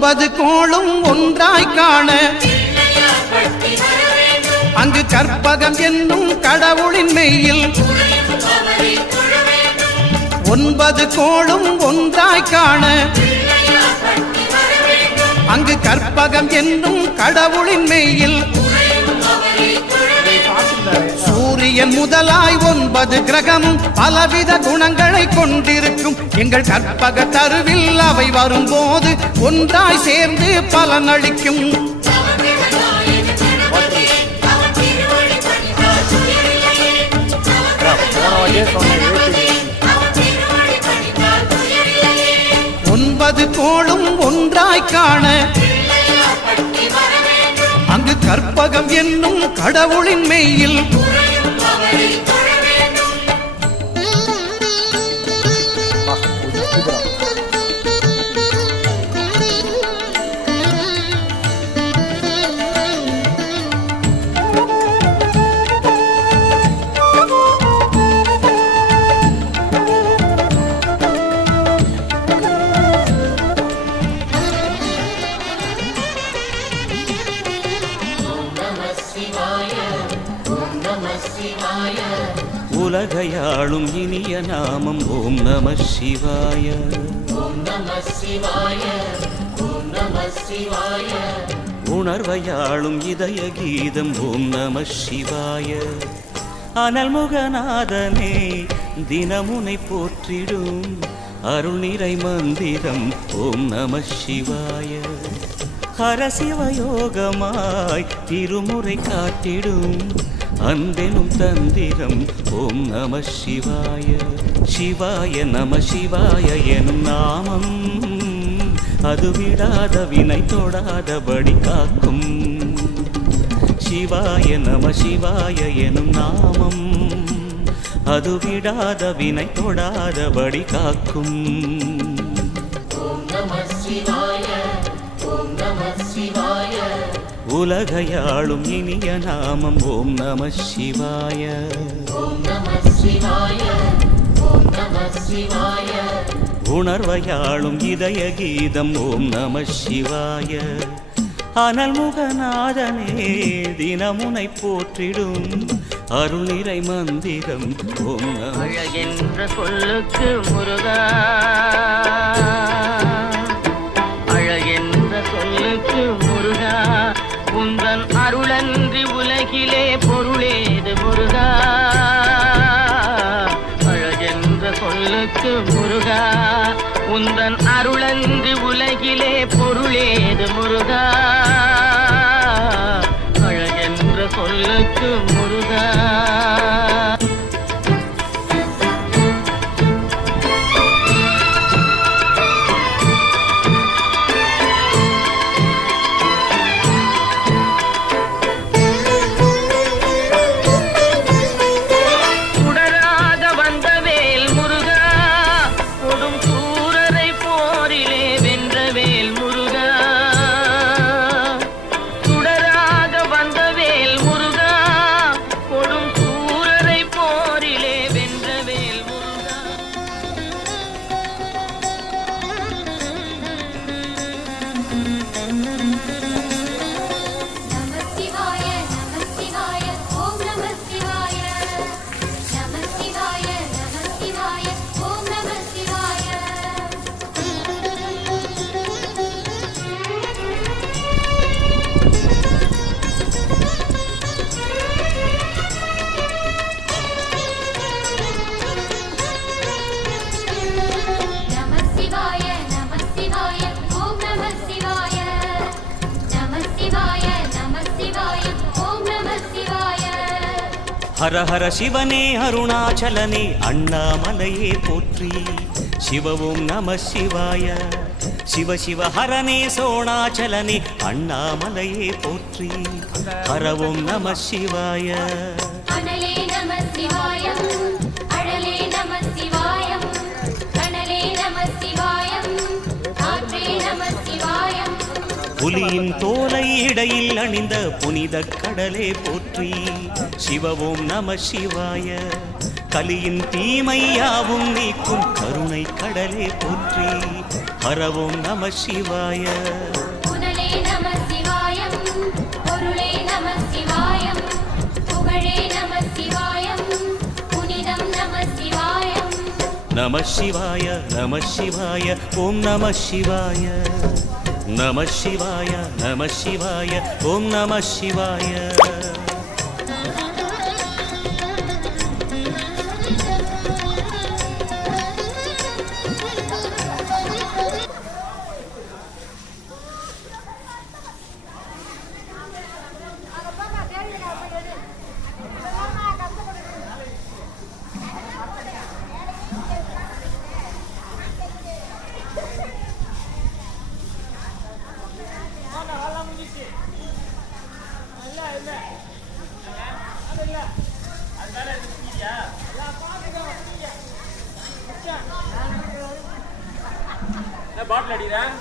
ஒன்பது கோளும் ஒன்றாய் காண அங்கு கற்பகம் என்னும் கடவுளின் மெய்யில் ஒன்பது கோளும் ஒன்றாய் காண அங்கு கற்பகம் என்னும் கடவுளின் மெய்யில் சூரியன் முதலாய் ஒன்பது கிரகமும் பலவித குணங்களை கொண்டிருக்கும் எங்கள் கற்பக தருவில் அவை வரும்போது ஒன்றாய் சேர்ந்து பலனளிக்கும். ஒன்பது கோளும் ஒன்றாய் காண அங்கு கற்பகம் என்னும் கடவுளின் மெய்யில் உலகையாளும் இனிய நாமம் ஓம் நம சிவாய. ஓம் நம சிவாய. ஓம் நம சிவாய. உணர்வையாளும் இதய கீதம் ஓம் நம சிவாய. அனல்முகநாதனே தினமுனை போற்றிடும் அருள் நிறை மந்திரம் ஓம் நம சிவாய. ஹரசிவயோகமாய் திருமுறை காட்டிடும் அன்பெனும் தந்திரம் ஓம் நம சிவாய. சிவாய நம சிவாய எனும் நாமம் அது விடாத வினை தொடாதபடி காக்கும். சிவாய நம சிவாய எனும் நாமம் அது விடாத வினை தொடாதபடி காக்கும். ஓம் நம சிவாய. ஓம் நம சிவாய. உலகையாளும் இனிய நாமம் ஓம் நம சிவாய. ஓம் நம சிவாய. ஓம் நம சிவாய. உணர்வையாளும் இதய கீதம் ஓம் நம சிவாய. அனல்முகநாதனே தினமுனை போற்றிடும் அருள் நிறை மந்திரம் ஓம் நம. அழகென்ற சொல்லுக்கு முருகா, அழகென்ற சொல்லுக்கு முருகா, உந்தன் அருளன்றி உலகிலே பொருளேது முருகா. அழகென்ற சொல்லுக்கு முருகா, உந்தன் அருளன்றி உலகிலே பொருளேது முருகா. அழகென்ற சொல்லுக்கு முருகா. ஹர ஹர சிவனே அருணாச்சலனே அண்ணாமலையே போற்றி. சிவ ஓம் நம சிவாய. சிவ சிவ ஹரனே சோணாச்சலனே அண்ணாமலையே போற்றி. ஹர ஓம் நம சிவாய. அனலே நம சிவாயம், அழலே நம சிவாயம், கனலே நம சிவாயம், காற்றே நம சிவாயம். புலியின் தோலை இடையில் அணிந்த புனித கடலே போற்றி. சிவ ஓம் நம சிவாய. கலியின் தீமையாவும் நீக்கும் கருணை கடலே போற்றி ஹரவோம் நம சிவாய புனலே நம சிவாயம் பொருளே நம சிவாயம் புகழே நம சிவாயம் புனிதம் நம சிவாயம் நம சிவாய நம சிவாய ஓம் நம சிவாய நம சிவாய நம சிவாய ஓம் நம சிவாய பாட்டில் அடிக்கிறேன்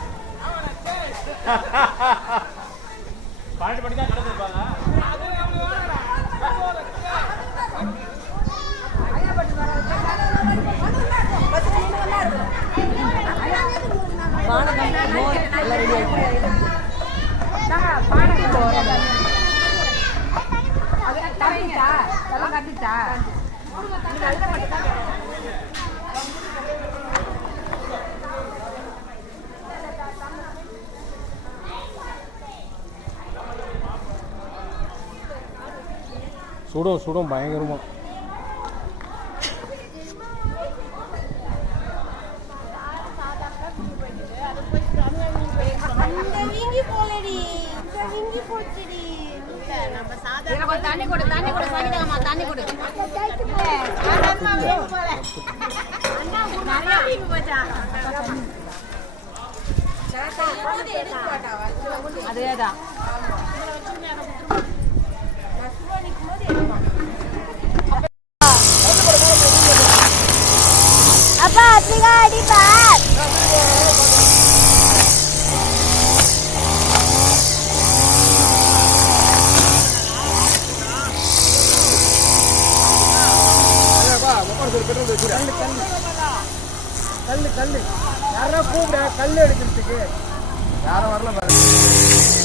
பாட்டு பண்ணி தான் கிடந்துருப்பாங்க சுடும் சுடும் பயங்கரமா தண்ணி கொடு சாங்கிதாங்கம்மா தண்ணி கொடு அதேதான் அப்பா அப்படிங்க அடிப்பா கல்லு கல்லு யாரா கூப்பிட கல்லு எடுக்கிறதுக்கு யாரும் வரல பாருங்க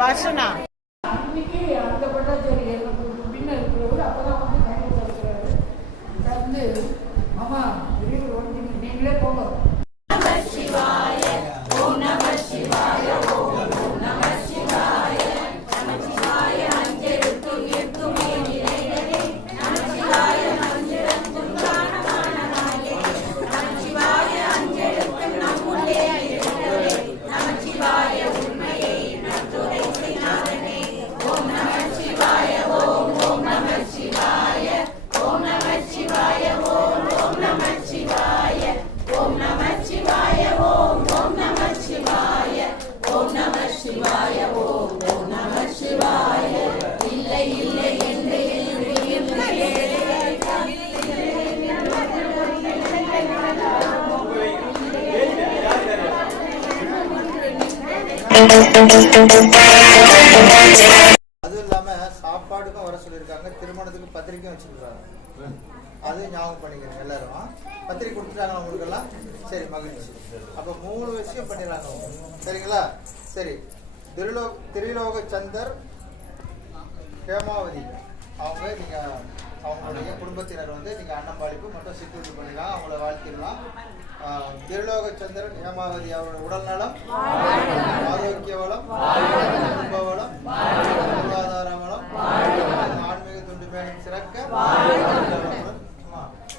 வருஷனா அன்னைக்கு அந்த பட்டாச்சாரி பின்ன இருக்கிறவர் அப்பதான் வந்து கையில் தருக்கிறாரு தந்து மாமா வெளியூர் வந்து நீங்களே போங்க. அதுவும் இல்லாம சாப்பாடுக்கும் வர சொல்லியிருக்காங்க, திருமணத்துக்கு பத்திரிக்கையும் வச்சுருக்காங்க. அது ஞாபகம் பண்ணிக்கிறேன் எல்லாரும். பத்திரிக்கை கொடுத்துட்டாங்க உங்களுக்கெல்லாம். சரி, மகிழ்ச்சி. அப்போ 3 விஷயம் பண்ணிடுறாங்க சரிங்களா? சரி, திரிலோக சந்தர் ஹேமாவதி அவங்க நீங்கள் அவங்களுடைய குடும்பத்தினர் வந்து நீங்கள் அன்னம்பாளிப்பு மற்றும் சித்தூர்த்தி பண்ணிடலாம், அவங்கள வாழ்த்திடலாம். திரிலோக சந்திரன் ஹேமாவதி அவருடைய உடல்நலம், ஆரோக்கிய வளம், குடும்ப வளம், பொருளாதார வளம், ஆன்மீக துண்டு மேலும் சிறக்க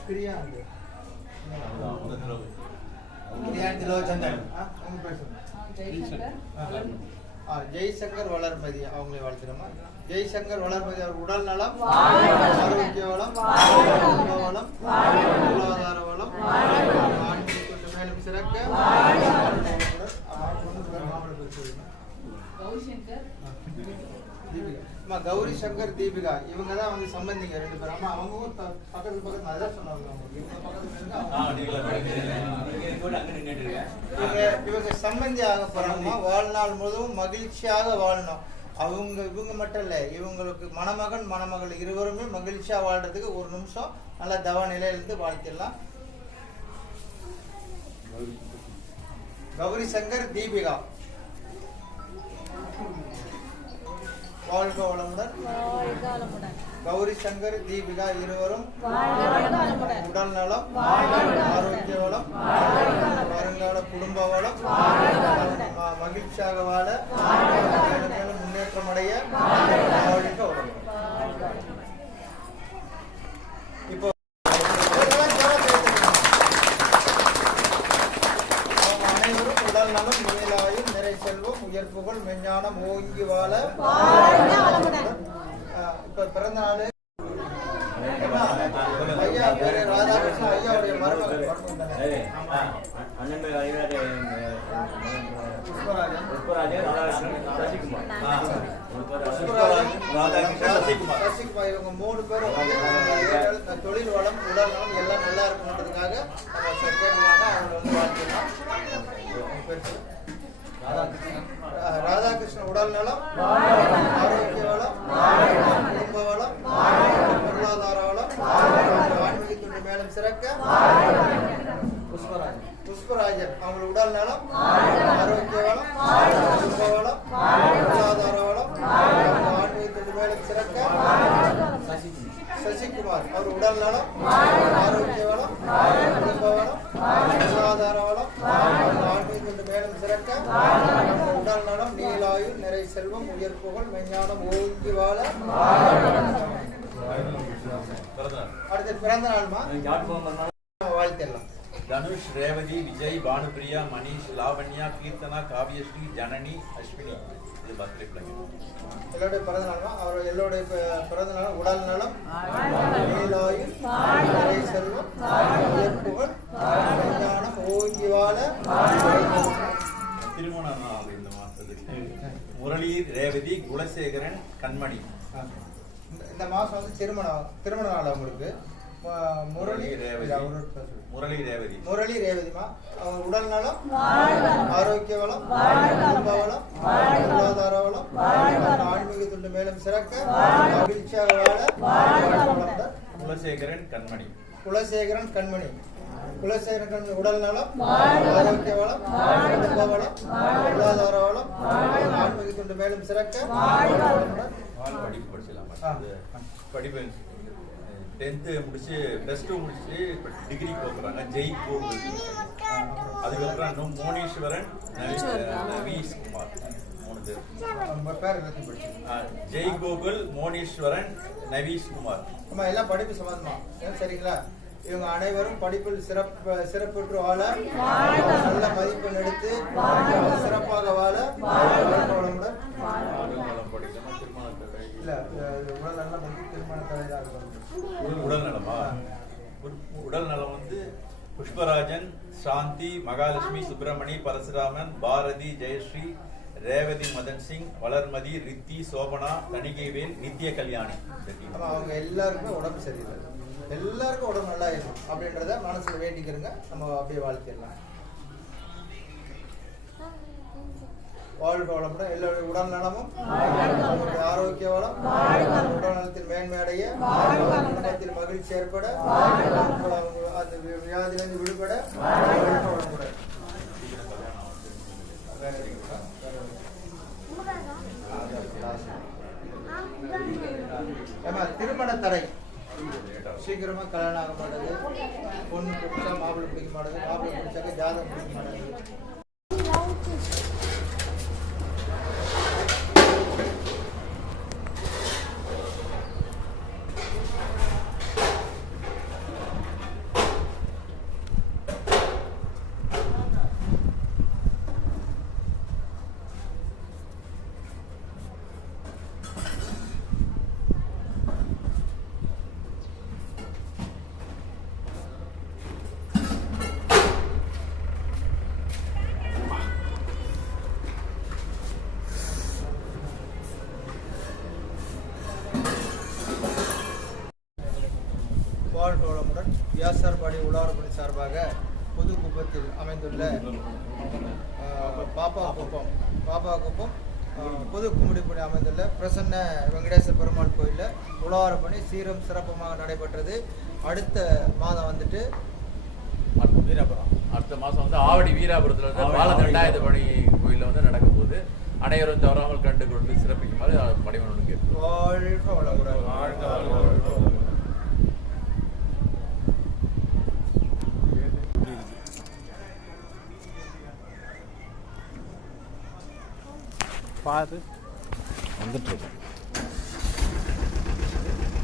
பிரியாந்து திலோச்சந்திரன் ஜெய்சங்கர் வளர்மதி அவங்களை வாழ்த்துறோமா. ஜெய்சங்கர் வளர்மதி அவர் உடல் நலம், ஆரோக்கிய வளம், குடும்ப வளம், பொருளாதார வளம், ஆன்மீக கொண்டு மேலும் சிறக்க. கௌரி சங்கர் தீபிகா இவங்க தான் வந்து சம்பந்திங்க 2 பேரும். ஆமா, அவங்க பக்கத்து அதான் சொன்னாங்க. இவங்க சம்பந்தி ஆக போறாங்கம்மா. வாழ்நாள் முழுவதும் மகிழ்ச்சியாக வாழணும். இவங்க மட்டும் இல்லை, இவங்களுக்கு மணமகன் மணமகள் இருவருமே மகிழ்ச்சியா வாழ்றதுக்கு 1 நிமிஷம் நல்லா தவ நிலையிலிருந்து வாழ்த்திடலாம். கௌரி சங்கர் தீபிகா வாழ்க வளமுடன். கௌரி சங்கர் தீபிகா இருவரும் உடல் நலம், ஆரோக்கிய வளம், வருங்கால குடும்ப வளம், மகிழ்ச்சியாக வாழ, மேலும் முன்னேற்றம் அடைய வாழ்க வளமுடன். இப்போ அனைவரும் உடல் நலம், மேலாயும் நிறை செல்வம், உயர்ப்புகள், மெஞ்ஞானம் ஓங்கி வாழ. இப்ப பிறந்த நாள் ஐயா பேரு ராதாகிருஷ்ணன், ஐயாவுடைய மருமகன் சசிகுமார். இவங்க 3 பேரும் தொழில் வளம், உடல் நலம் எல்லாம் நல்லா இருக்கணுன்றதுக்காக நம்ம கேட்கலாங்க. அவங்க வந்து வாழ்த்துக்கலாம். ராதாகிருஷ்ணன் உடல் நலம், ஆரோக்கிய வளம், குடும்ப வளம், பொருளாதார வளம், ஆன்மீக துண்டு மேலும் சிறக்க. புஷ்பராஜன் அவங்க உடல் நலம், ஆரோக்கிய வளம், குடும்ப வளம், பொருளாதார வளம், ஆன்மீக துண்டு மேலும் சிறக்க. சசிகுமார் அவர் உடல் நலம், ஆரோக்கிய வளம், குடும்ப வளம், பொருளாதார வளம், ஆன்மீக துண்டு மேலும் சிறக்க. உடல் நலம், நீலாயுள், நிறை செல்வம், உயர்ப்புகள், மெஞ்ஞானம் ஓங்கி வாழ. அடுத்த பிறந்த நாள்மா வாழ்த்தெல்லாம். தனுஷ், ரேவதி, விஜய், பானுபிரியா, மணிஷ், லாவண்யா, கீர்த்தனா, காவியஸ்ரீ, ஜனனி, அஸ்வினி. இது பர்த்டே பிள்ளைங்க. எல்லோருடைய பிறந்த நாள்மா. அவர் எல்லோருடைய பிறந்த நாள் உடல் நலம், நீலாயுள், நிறை செல்வம், உயர்ப்புகள், மெஞ்ஞானம் ஓங்கி வாழ. திருமணம் இந்த மாசத்துக்கு முரளி, ரேவதி, குலசேகரன், கண்மணி. இந்த மாசம் வந்து திருமண நாள் அவங்களுக்கு. முரளி ரேவதி. முரளி ரேவதிமா அவங்க உடல் நலம், ஆரோக்கிய வளம், குடும்ப வளம், பொருளாதார வளம், ஆன்மீக துண்டு மேலும் சிறக்க, மகிழ்ச்சியாக வாழ. குலசேகரன் கண்மணி. குலசேகரன் கண்மணி. குலசேகரன் கண்மணி உடல் நலம், ஆரோக்கிய வளம், குடும்ப வளம், பொருளாதார வளம், ஆன்மீக துண்டு மேலும் சிறக்க. படிப்பு படிச்சலாமா? படிப்பு 10th முடிச்சு +2 முடிச்சு டிகிரி போகிறாங்க. ஜெய் கோகுல், அதுக்கப்புறம் மோனீஸ்வரன், நவீஷ் குமார். 3 பேர். ஜெய் கோகுல், மோனீஸ்வரன், நவீஷ் குமார். ஆமா, எல்லாம் படிப்பு சம்பந்தமா. சரிங்களா? இவங்க அனைவரும் படிப்பில் சிறப்புற்று வாழ, நல்ல மதிப்பெண் எடுத்து சிறப்பாக வாழ. வளமுடன். இல்ல உடல் நலம் வந்து திருமண உடல் நலமா? உடல் நலம் வந்து புஷ்பராஜன், சாந்தி, மகாலட்சுமி, சுப்பிரமணி, பரசுராமன், பாரதி, ஜெயஸ்ரீ, ரேவதி, மதன் சிங், வளர்மதி, ரித்தி, சோபனா, தணிகைவேல், நித்திய கல்யாணி. அவங்க எல்லாருக்குமே உடம்பு சரியில்லை. எல்லாருக்கும் உடம்பு நல்லா இருக்கும் அப்படின்றத மனசுல வேண்டிக்கிறங்க. நம்ம அப்படியே வாழ்த்திடலாம். வாழ்க வளமுடன். எல்லோருடைய உடல் நலமும் ஆரோக்கிய வளம், உடல் நலத்தில் மேன்மையடைய, குடும்பத்தில் மகிழ்ச்சி ஏற்பட, அந்த வியாதியிலிருந்து விடுபட வாழ்க வளமுடன். திருமண தடை சீக்கிரமா கல்யாணம் ஆக மாட்டேது. பொண்ணு பிடிச்சா மாப்பிள்ளை பிடிக்க மாட்டேது, மாப்பிள்ளை பிடிச்சாக்க ஜாதகம் பிடிக்க மாட்டேது. வாழ்க வளமுடன். வியாசார்பாடி உலாரப்பணி சார்பாக புதுக்குப்பத்தில் அமைந்துள்ள பாப்பாக்குப்பம் பொது கும்மிடிப்பணி அமைந்துள்ள பிரசன்ன வெங்கடேச பெருமாள் கோயிலில் உலாரப்பணி சீரம் சிறப்பமாக நடைபெற்றது. அடுத்த மாதம் வந்துட்டு வீராபுரம், அடுத்த மாதம் வந்து ஆவடி வீராபுரத்தில் வந்து பாலதண்டாயுத பணி கோயிலில் வந்து நடக்கும் போது அனைவரும் தவறாமல் கண்டு கொண்டு சிறப்பிக்குமாறு பணிவனுடன் கேட்கிறோம். வாழ்க வளமுடன். வாழ்க வளமுடன். பாரு வந்துட்டு இருக்கு.